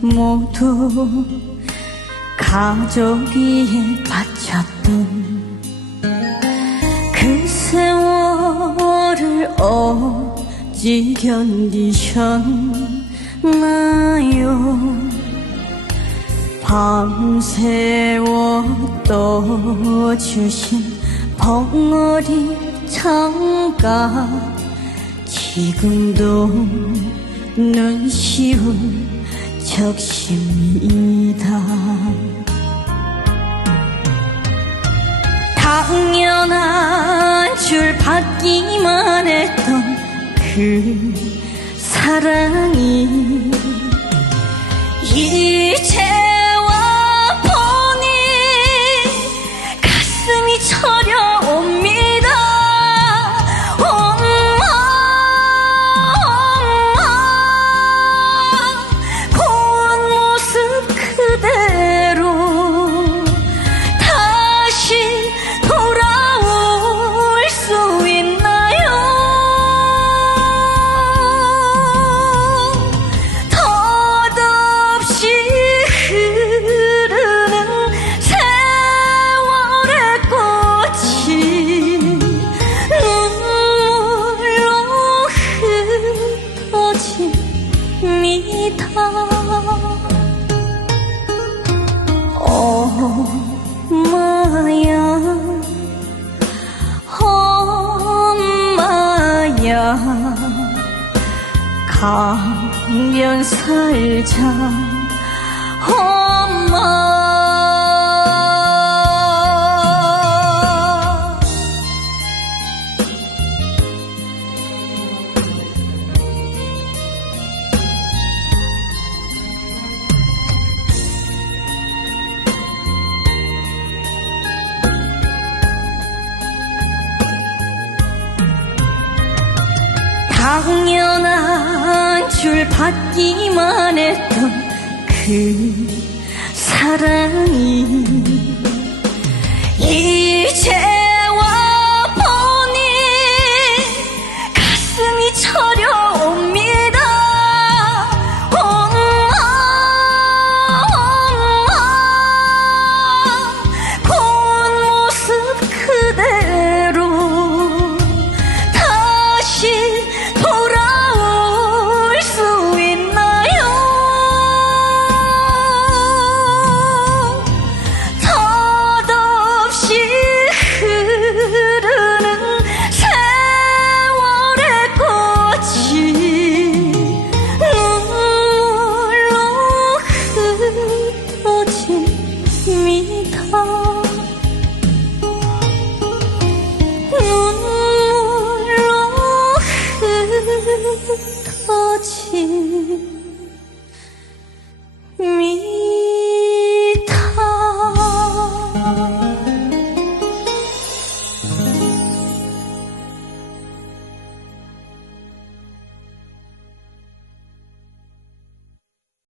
모두 가족이에 바쳤던 그 세월을 어찌 견디셨나요? 밤새워 떠주신 벙어리 창가 지금도 눈시울 적십니다. 당연한 줄 받기만 했던 그 사랑이 이제와 보니 가슴이 저려 가면 살자. 엄마. 당연한 줄 받기만 했던 그 사랑이